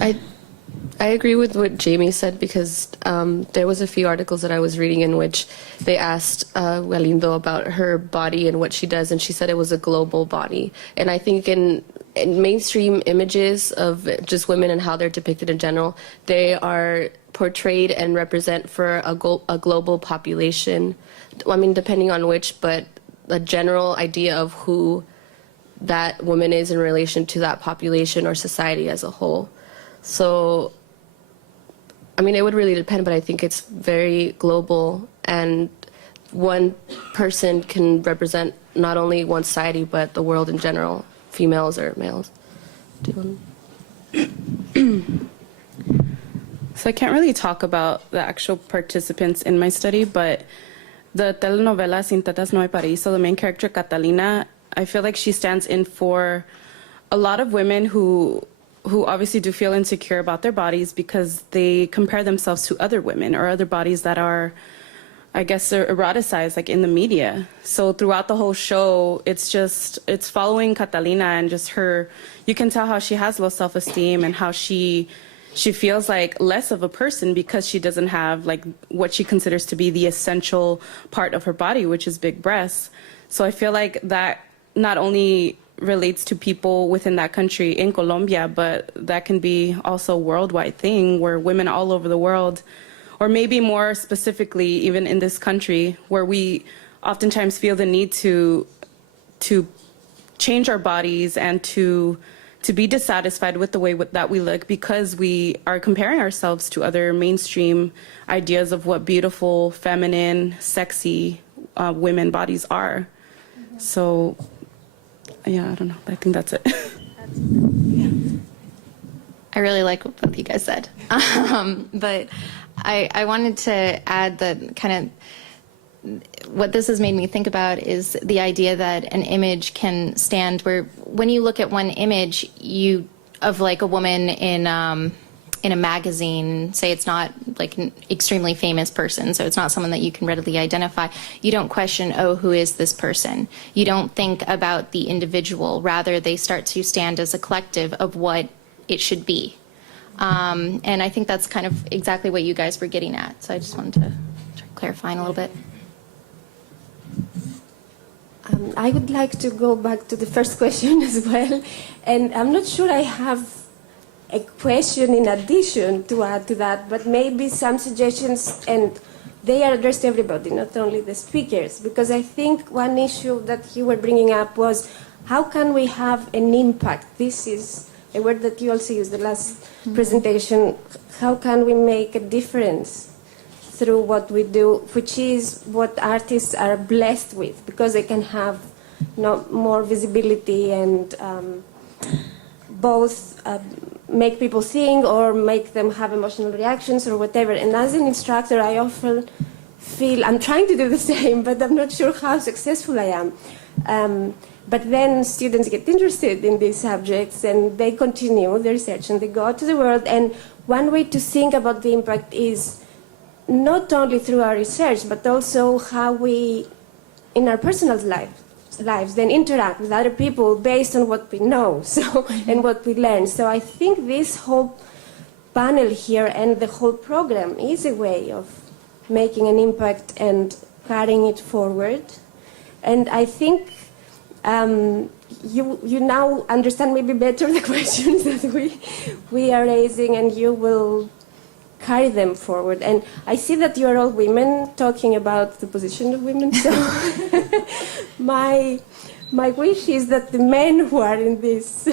I I agree with what Jamie said because there was a few articles that I was reading in which they asked Galindo about her body and what she does, and she said it was a global body. And I think in mainstream images of just women and how they're depicted in general, they are portrayed and represent for a global population. I mean, depending on which, but a general idea of who that woman is in relation to that population or society as a whole. So, I mean, it would really depend, but I think it's very global, and one person can represent not only one society, but the world in general, females or males. So I can't really talk about the actual participants in my study, but the telenovela Sin Tetas No Hay Paraíso, the main character, Catalina, I feel like she stands in for a lot of women who obviously do feel insecure about their bodies because they compare themselves to other women or other bodies that are, I guess, are eroticized, like in the media. So throughout the whole show, it's following Catalina and just her. You can tell how she has low self-esteem and how she feels like less of a person because she doesn't have like what she considers to be the essential part of her body, which is big breasts. So I feel like that not only relates to people within that country in Colombia, but that can be also a worldwide thing where women all over the world, or maybe more specifically even in this country, where we oftentimes feel the need to change our bodies and to be dissatisfied with the way that we look because we are comparing ourselves to other mainstream ideas of what beautiful, feminine, sexy women bodies are. So yeah, I don't know. I think that's it. I really like what both you guys said. But I wanted to add that kind of what this has made me think about is the idea that an image can stand where when you look at one image of like a woman in a magazine, say it's not like an extremely famous person, so it's not someone that you can readily identify, you don't question, oh, who is this person? You don't think about the individual. Rather, they start to stand as a collective of what it should be. And I think that's kind of exactly what you guys were getting at. So I just wanted to try clarifying a little bit. I would like to go back to the first question as well. And I'm not sure I have a question in addition to add to that, but maybe some suggestions, and they are addressed to everybody, not only the speakers, because I think one issue that you were bringing up was how can we have an impact? This is a word that you also used the last presentation. How can we make a difference through what we do, which is what artists are blessed with, because they can have more visibility and both make people sing or make them have emotional reactions or whatever. And as an instructor, I often feel I'm trying to do the same, but I'm not sure how successful I am. But then students get interested in these subjects and they continue the research and they go out to the world. And one way to think about the impact is not only through our research, but also how we, in our personal lives, then interact with other people based on what we know and what we learn. So I think this whole panel here and the whole program is a way of making an impact and carrying it forward. And I think you now understand maybe better the questions that we are raising, and you will carry them forward. And I see that you are all women talking about the position of women. So my wish is that the men who are in this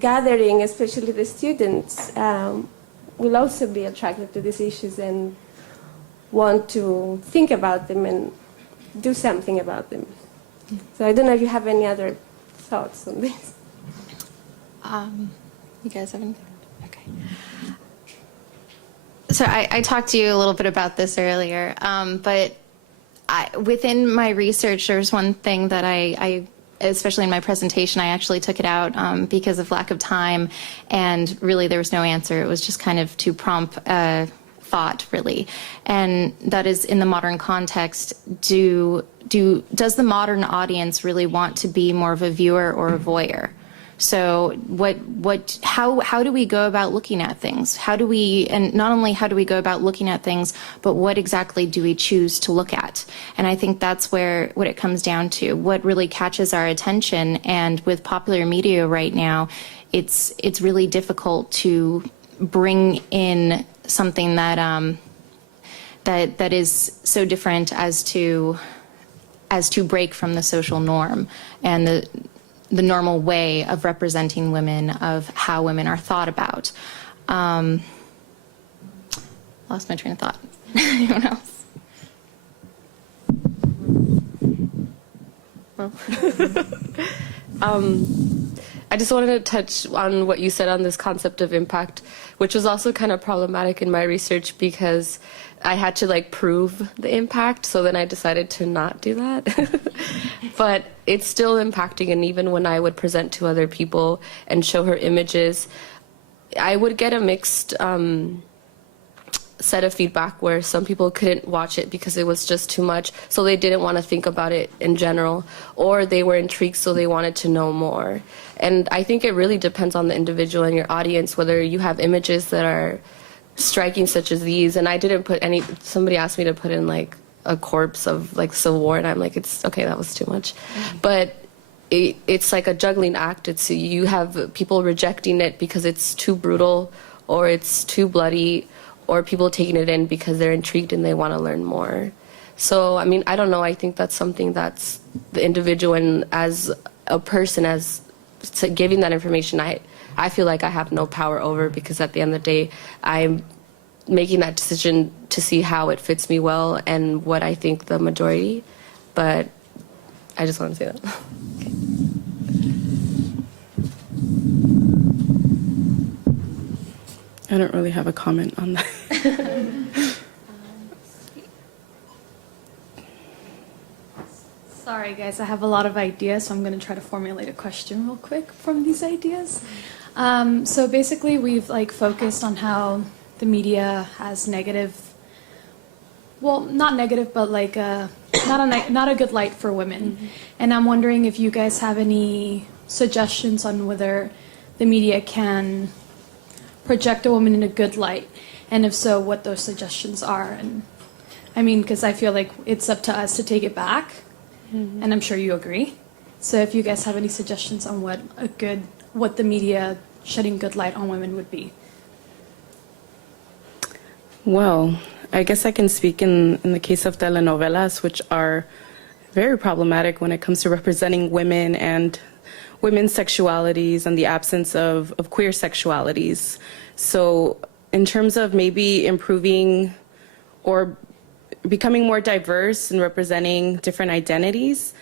gathering, especially the students, will also be attracted to these issues and want to think about them and do something about them. So I don't know if you have any other thoughts on this. You guys have anything? Okay. So I talked to you a little bit about this earlier, but within my research, there's one thing that I, especially in my presentation, I actually took it out because of lack of time, and really there was no answer. It was just kind of to prompt thought, really. And that is, in the modern context, does the modern audience really want to be more of a viewer or a voyeur? So how do we go about looking at things? And not only how do we go about looking at things, but what exactly do we choose to look at? And I think that's what it comes down to, what really catches our attention. And with popular media right now, it's really difficult to bring in something that that is so different as to break from the social norm and the normal way of representing women, of how women are thought about. Lost my train of thought. Anyone else? I just wanted to touch on what you said on this concept of impact, which was also kind of problematic in my research because I had to like prove the impact, so then I decided to not do that. But it's still impacting, and even when I would present to other people and show her images, I would get a mixed set of feedback where some people couldn't watch it because it was just too much, so they didn't want to think about it in general, or they were intrigued so they wanted to know more. And I think it really depends on the individual and your audience, whether you have images that are striking such as these. And I didn't put any, somebody asked me to put in like a corpse of like Civil War, and I'm like, it's okay, that was too much. But it's like a juggling act. It's, you have people rejecting it because it's too brutal or it's too bloody, or people taking it in because they're intrigued and they want to learn more. So, I mean, I don't know. I think that's something that's the individual, and as a person, as giving that information, I feel like I have no power over, because at the end of the day, I'm making that decision to see how it fits me well and what I think the majority. But I just want to say that. Okay. I don't really have a comment on that. Sorry, guys, I have a lot of ideas, so I'm going to try to formulate a question real quick from these ideas. So basically, we've like focused on how the media has negative, well, not negative, but like not a good light for women. Mm-hmm. And I'm wondering if you guys have any suggestions on whether the media can project a woman in a good light, and if so, what those suggestions are. And I mean, because I feel like it's up to us to take it back, mm-hmm. and I'm sure you agree. So if you guys have any suggestions on what the media shedding good light on women would be. Well, I guess I can speak in the case of telenovelas, which are very problematic when it comes to representing women and women's sexualities and the absence of queer sexualities. So in terms of maybe improving or becoming more diverse and representing different identities,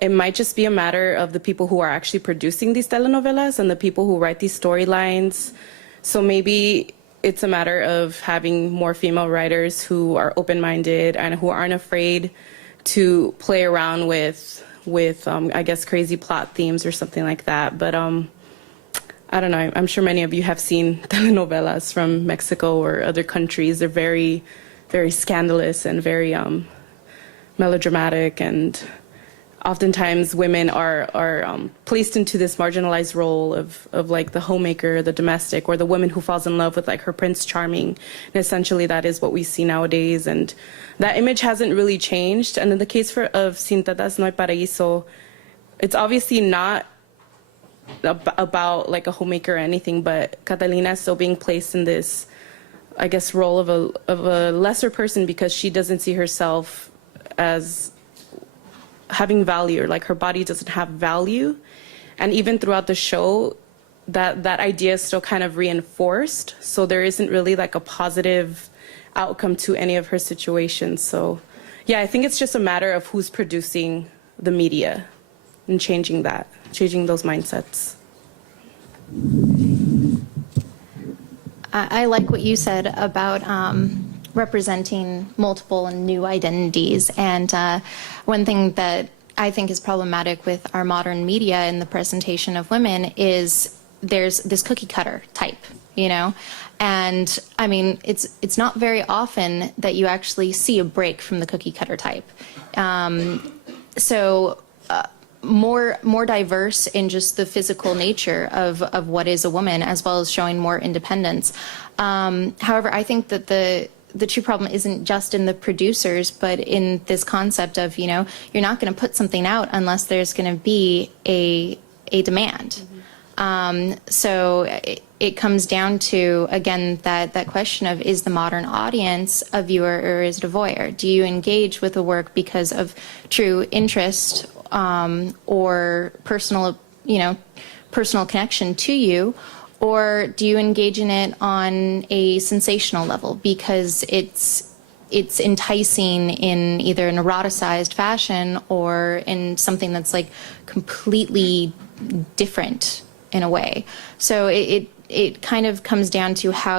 it might just be a matter of the people who are actually producing these telenovelas and the people who write these storylines. So maybe it's a matter of having more female writers who are open-minded and who aren't afraid to play around with I guess, crazy plot themes or something like that. But I don't know. I'm sure many of you have seen telenovelas from Mexico or other countries. They're very, very scandalous and very melodramatic, and oftentimes women are placed into this marginalized role of like the homemaker, the domestic, or the woman who falls in love with like her Prince Charming. And essentially that is what we see nowadays. And that image hasn't really changed. And in the case of Sin Tetas No Hay Paraíso, it's obviously not about like a homemaker or anything, but Catalina is still being placed in this, I guess, role of a lesser person because she doesn't see herself as having value, or like her body doesn't have value. And even throughout the show, that idea is still kind of reinforced. So there isn't really like a positive outcome to any of her situations. So yeah, I think it's just a matter of who's producing the media and changing those mindsets. I like what you said about representing multiple and new identities. And one thing that I think is problematic with our modern media and the presentation of women is there's this cookie cutter type, you know? And I mean, it's not very often that you actually see a break from the cookie cutter type. So more diverse in just the physical nature of what is a woman, as well as showing more independence. However, I think that the true problem isn't just in the producers, but in this concept of, you know, you're not going to put something out unless there's going to be a demand. So it comes down to, again, that question of, is the modern audience a viewer or is it a voyeur? Do you engage with the work because of true interest or personal connection to you? Or do you engage in it on a sensational level because it's enticing in either an eroticized fashion or in something that's like completely different in a way? So it kind of comes down to how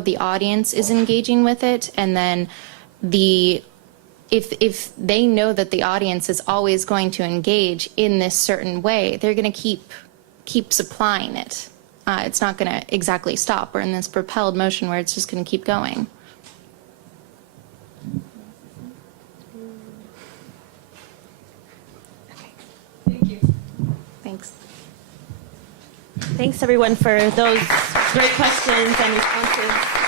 the audience is engaging with it, and then if they know that the audience is always going to engage in this certain way, they're going to keep supplying it. It's not going to exactly stop. We're in this propelled motion where it's just going to keep going. Okay. Thank you. Thanks. Thanks everyone for those great questions and responses.